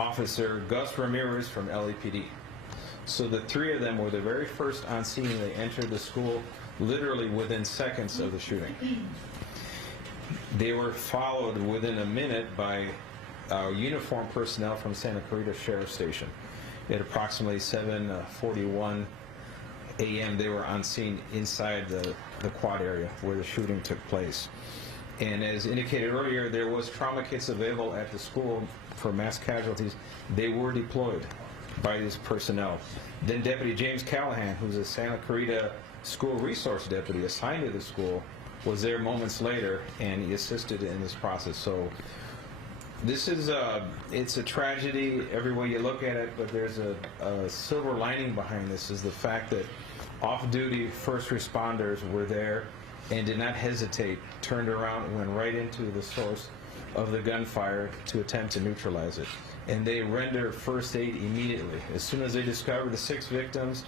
Officer Gus Ramirez from LAPD. So the three of them were the very first on scene. They entered the school literally within seconds of the shooting. They were followed within a minute by uniformed personnel from Santa Clarita Sheriff Station. At approximately 7:41 a.m., they were on scene inside the quad area where the shooting took place. And as indicated earlier, there was trauma kits available at the school for mass casualties. They were deployed by this personnel. Then Deputy James Callahan, who's a Santa Clarita school resource deputy assigned to the school, was there moments later, and he assisted in this process. So this is it's a tragedy every way you look at it, but there's a silver lining behind this, is the fact that off-duty first responders were there and did not hesitate, turned around and went right into the source of the gunfire to attempt to neutralize it. And they rendered first aid immediately. As soon as they discovered the 6 victims,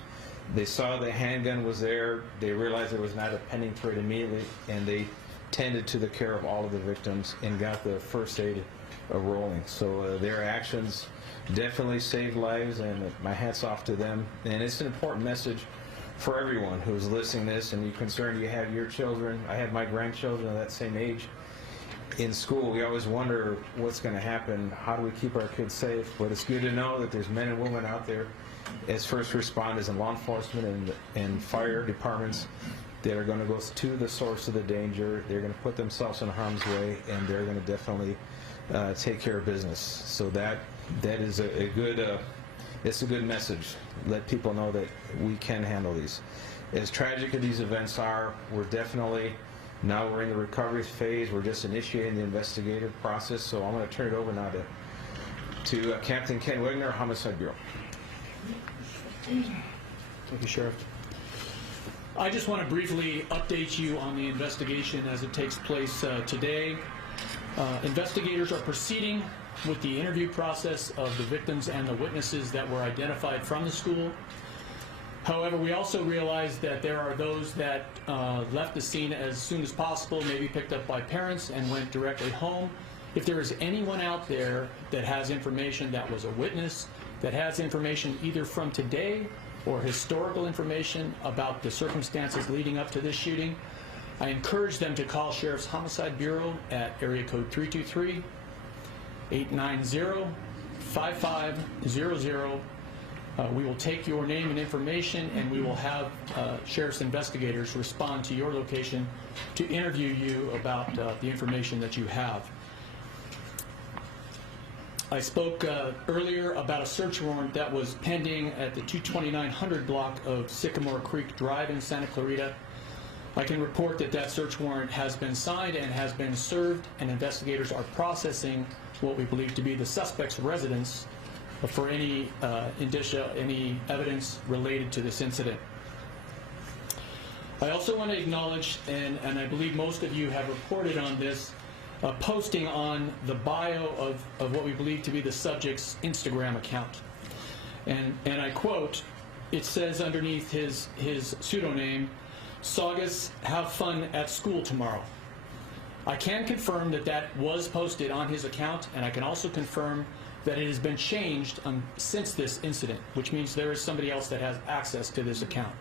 they saw the handgun was there, they realized there was not a pending threat immediately, and they tended to the care of all of the victims and got the first aid rolling. So their actions definitely saved lives, and my hat's off to them. And it's an important message for everyone who's listening to this, and you're concerned you have your children. I have my grandchildren of that same age in school. We always wonder what's going to happen. How do we keep our kids safe? But it's good to know that there's men and women out there as first responders and law enforcement and fire departments that are going to go to the source of the danger. They're going to put themselves in harm's way, and they're going to definitely take care of business. So that is a good it's a good message. Let people know that we can handle these. As tragic as these events are, we're definitely, now we're in the recovery phase. We're just initiating the investigative process. So I'm going to turn it over now to Captain Ken Wegner, Homicide Bureau. Thank you, Sheriff. I just want to briefly update you on the investigation as it takes place today. Investigators are proceeding with the interview process of the victims and the witnesses that were identified from the school. However, we also realize that there are those that left the scene as soon as possible, maybe picked up by parents and went directly home. If there is anyone out there that has information that was a witness, that has information either from today or historical information about the circumstances leading up to this shooting, I encourage them to call Sheriff's Homicide Bureau at area code 323-890-5500. We will take your name and information, and we will have Sheriff's investigators respond to your location to interview you about the information that you have. I spoke earlier about a search warrant that was pending at the 22900 block of Sycamore Creek Drive in Santa Clarita. I can report that that search warrant has been signed and has been served, and investigators are processing what we believe to be the suspect's residence for any indicia, any evidence related to this incident. I also want to acknowledge, and I believe most of you have reported on this, posting on the bio of what we believe to be the subject's Instagram account. And I quote, it says underneath his pseudonym, "Saugus, have fun at school tomorrow." I can confirm that that was posted on his account, and I can also confirm that it has been changed since this incident, which means there is somebody else that has access to this account,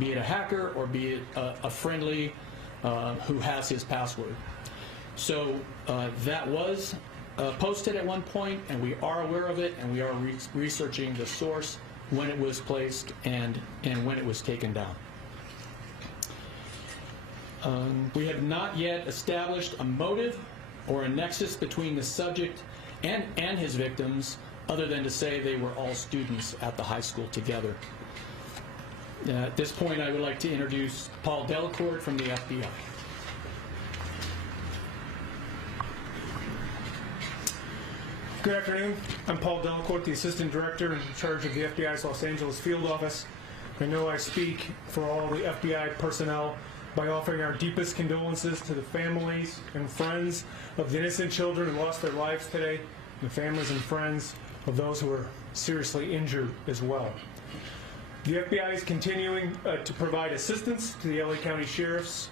be it a hacker or be it a friendly who has his password. So that was posted at one point, and we are aware of it, and we are researching the source, when it was placed, and when it was taken down. We have not yet established a motive or a nexus between the subject and his victims, other than to say they were all students at the high school together. At this point, I would like to introduce Paul Delacourt from the FBI. Good afternoon. I'm Paul Delacourt, the Assistant Director in charge of the FBI's Los Angeles Field Office. I know I speak for all the FBI personnel by offering our deepest condolences to the families and friends of the innocent children who lost their lives today, and the families and friends of those who were seriously injured as well. The FBI is continuing to provide assistance to the LA County Sheriff's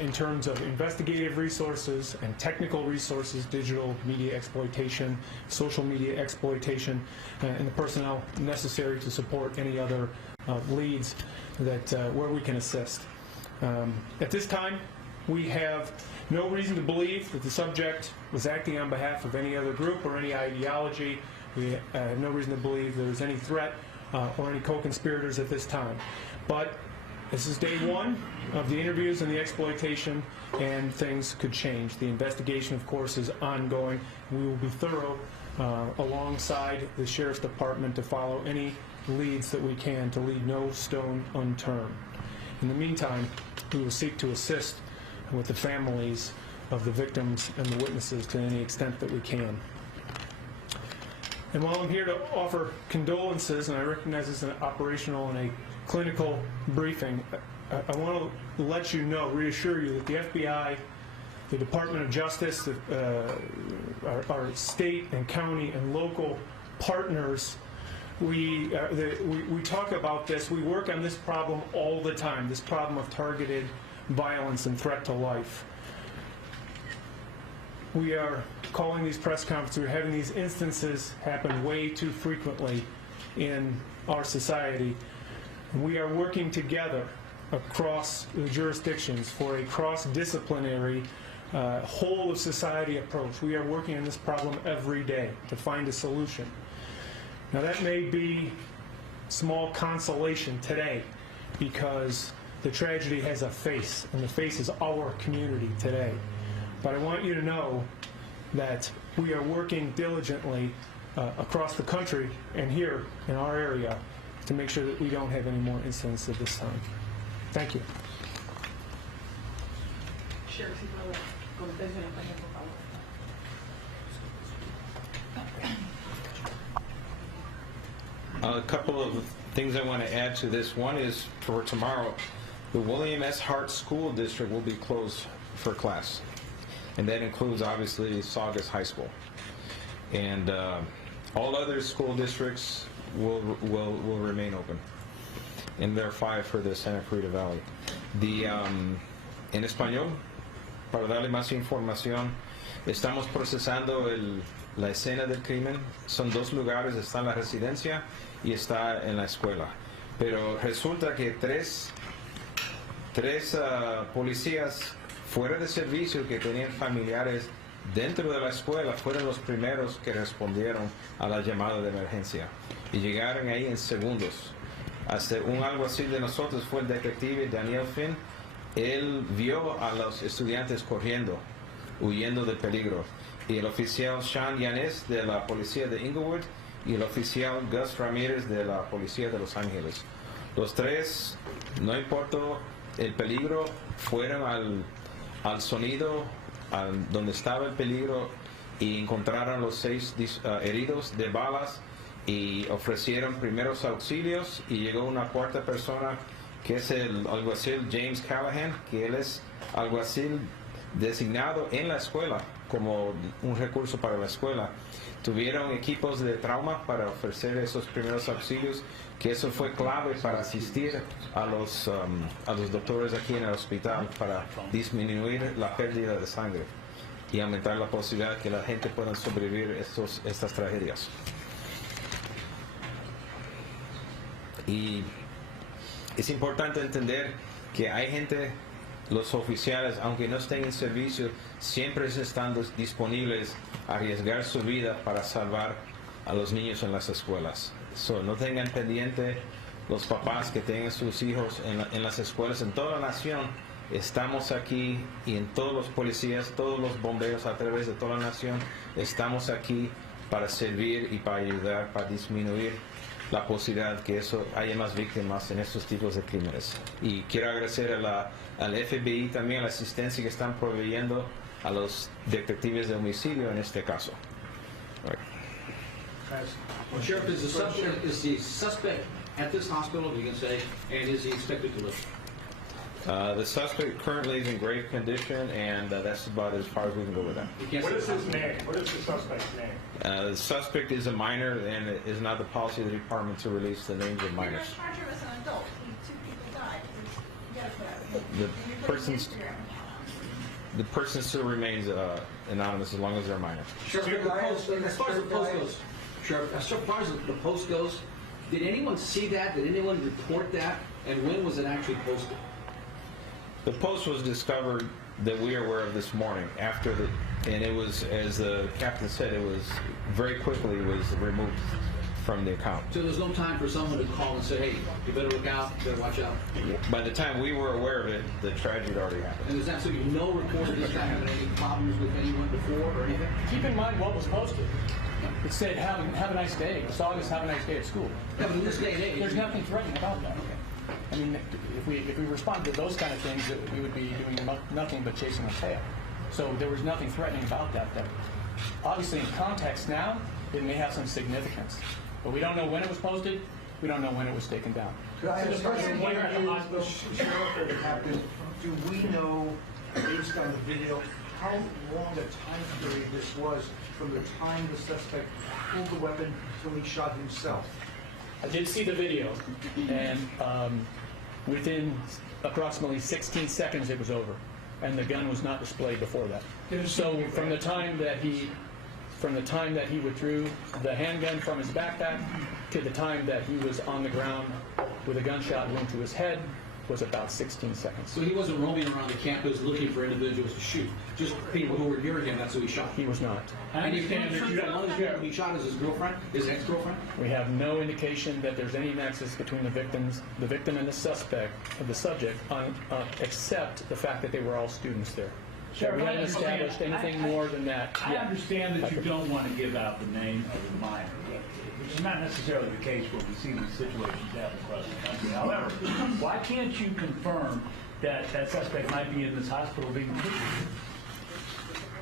in terms of investigative resources and technical resources, digital media exploitation, social media exploitation, and the personnel necessary to support any other leads that where we can assist. At this time, we have no reason to believe that the subject was acting on behalf of any other group or any ideology. We have no reason to believe there's any threat or any co-conspirators at this time. But this is day one of the interviews and the exploitation, and things could change. The investigation, of course, is ongoing. We will be thorough alongside the Sheriff's Department to follow any leads that we can to leave no stone unturned. In the meantime, we will seek to assist with the families of the victims and the witnesses to any extent that we can. And while I'm here to offer condolences, and I recognize it's an operational and a clinical briefing, I want to let you know, reassure you that the FBI, the Department of Justice, our state and county and local partners, we talk about this. We work on this problem all the time, this problem of targeted violence and threat to life. We are calling these press conferences, we're having these instances happen way too frequently in our society. We are working together across the jurisdictions for a cross-disciplinary, whole of society approach. We are working on this problem every day to find a solution. Now that may be small consolation today because the tragedy has a face, and the face is our community today. But I want you to know that we are working diligently across the country and here in our area to make sure that we don't have any more incidents at this time. Thank you. Sheriff, si puedo contestar en español, por favor. A couple of things I want to add to this. One is for tomorrow, the William S. Hart School District will be closed for class. And that includes, obviously, Saugus High School. And all other school districts will remain open. And there are 5 for the Santa Clarita Valley. En español, para darle más información, estamos procesando la escena del crimen. Son 2 lugares, está en la residencia y está en la escuela. Pero resulta que tres policías fuera de servicio que tenían familiares dentro de la escuela fueron los primeros que respondieron a la llamada de emergencia y llegaron ahí en segundos. Hasta un alguacil de nosotros fue el detective Daniel Finn. Él vio a los estudiantes corriendo, huyendo del peligro, y el oficial Sean Yanes de la policía de Inglewood y el oficial Gus Ramírez de la policía de Los Ángeles. Los 3, no importó el peligro, fueron al sonido, donde estaba el peligro, y encontraron los 6 heridos de balas y ofrecieron primeros auxilios, y llegó una 4ª persona que es el alguacil James Callahan, que él es alguacil designado en la escuela como un recurso para la escuela. Tuvieron equipos de trauma para ofrecer esos primeros auxilios, que eso fue clave para asistir a los doctores aquí en el hospital para disminuir la pérdida de sangre y aumentar la posibilidad de que la gente pueda sobrevivir estas tragedias. Y es importante entender que hay gente, los oficiales, aunque no estén en servicio, siempre están disponibles a arriesgar su vida para salvar a los niños en las escuelas. No tengan pendiente los papás que tengan sus hijos en las escuelas en toda la nación. Estamos aquí, y en todos los policías, todos los bomberos a través de toda la nación, estamos aquí para servir y para ayudar, para disminuir la posibilidad que haya más víctimas en estos tipos de crímenes. Y quiero agradecer al FBI también la asistencia que están proveyendo a los detectives de homicidio en este caso. Right. Well, Sheriff, is the suspect at this hospital, you can say, and is he expected to live? The suspect currently is in grave condition, and that's about as far as we can go with that. What is his name? What is the suspect's name? The suspect is a minor, and it is not the policy of the department to release the names of minors. You're in charge of as an adult. 2 people died. You gotta put out. the person still remains anonymous as long as they're a minor. Sheriff, as far as the post goes, Sheriff, as far as the post goes, did anyone see that? Did anyone report that? And when was it actually posted? The post was discovered that we are aware of this morning and it was, as the captain said, it was very quickly was removed from the account. So there's no time for someone to call and say, hey, you better look out, you better watch out. By the time we were aware of it, the tragedy had already happened. And there's absolutely no report of this guy having any problems with anyone before or anything? Keep in mind what was posted. It said, have a nice day. Saugus, have a nice day at school. Yeah, but in this day and age, There's nothing threatening about that. I mean, if we respond to those kind of things, we would be doing nothing but chasing a tail. So there was nothing threatening about that. Obviously, in context now, it may have some significance. But we don't know when it was posted. We don't know when it was taken down. Could I ask question? When the sheriff or the captain, do we know, based on the video, how long a time period this was from the time the suspect pulled the weapon till he shot himself? I did see the video, and within approximately 16 seconds it was over, and the gun was not displayed before that. So from the time that he withdrew the handgun from his backpack to the time that he was on the ground with a gunshot wound to his head was about 16 seconds. so he wasn't roaming around the campus looking for individuals to shoot. Just people who were near him, that's who he shot. He was not. I understand that you one of the people he shot is his girlfriend, his ex-girlfriend? We have no indication that there's any nexus between the victim and the subject, except the fact that they were all students there. So we haven't established anything more than that I yet. understand that you don't want to give out the name of the minor, which is not necessarily the case where we see these situations happen across the country. However, why can't you confirm that that suspect might be in this hospital being treated?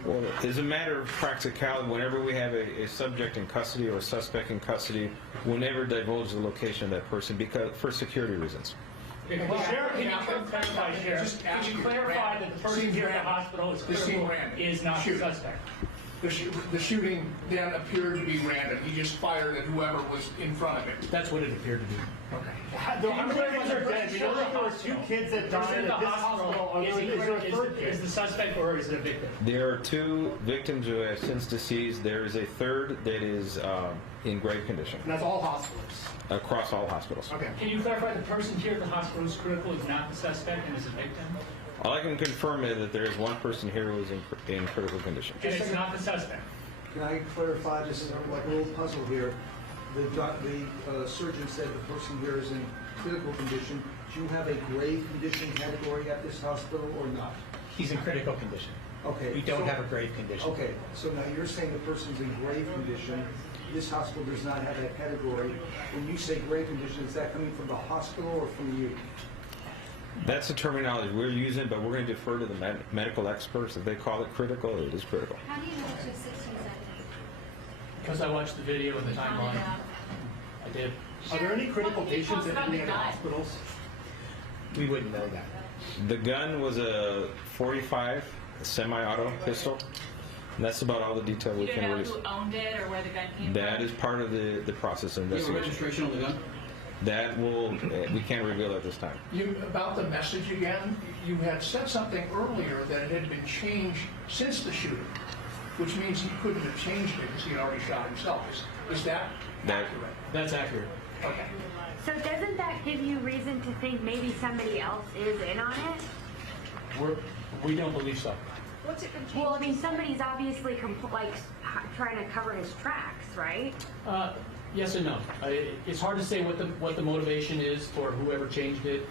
Well, as a matter of practicality, whenever we have a subject in custody or a suspect in custody, we'll never divulge the location of that person because for security reasons. Sheriff, can you clarify that the person here at the hospital is not the suspect? The shooting then appeared to be random. He just fired at whoever was in front of him. That's what it appeared to be. I'm dead. You know that there were 2 kids that died at this hospital. Is the suspect or is it a victim? There are 2 victims who have since deceased. There is a third that is in grave condition And that's all hospitals. across all hospitals. Okay. Can you clarify the person here at the hospital is critical, is not the suspect, and is a victim? All I can confirm is that there is one person here who is in critical condition. And it's not the suspect? Can I clarify this? I'm like a little puzzle here. The surgeon said the person here is in critical condition. Do you have a grave condition category at this hospital or not? He's in critical condition. Okay. We don't have a grave condition. Okay, so now you're saying the person's in grave condition. This hospital does not have that category. When you say grave condition, is that coming from the hospital or from you? That's the terminology we're using, but we're going to defer to the medical experts. If they call it critical, it is critical. How do you know it's just 16 seconds? Because I watched the video and the timeline. I did. Are there any critical patients at any of the hospitals? We wouldn't know that. The gun was a .45 semi-auto pistol. And that's about all the detail we You can don't know release. who owned it or where the gun came That from? is part of the process of Do you have a investigation. registration on the gun? That we can't reveal at this time. About the message again, you had said something earlier that it had been changed since the shooting, which means he couldn't have changed it because he had already shot himself. Is that accurate? That's accurate. Okay. So doesn't that give you reason to think maybe somebody else is in on it? We don't believe so. What's it been changed? Well, I mean, somebody's obviously trying to cover his tracks, right? Yes and no. It's hard to say what the motivation is for whoever changed it.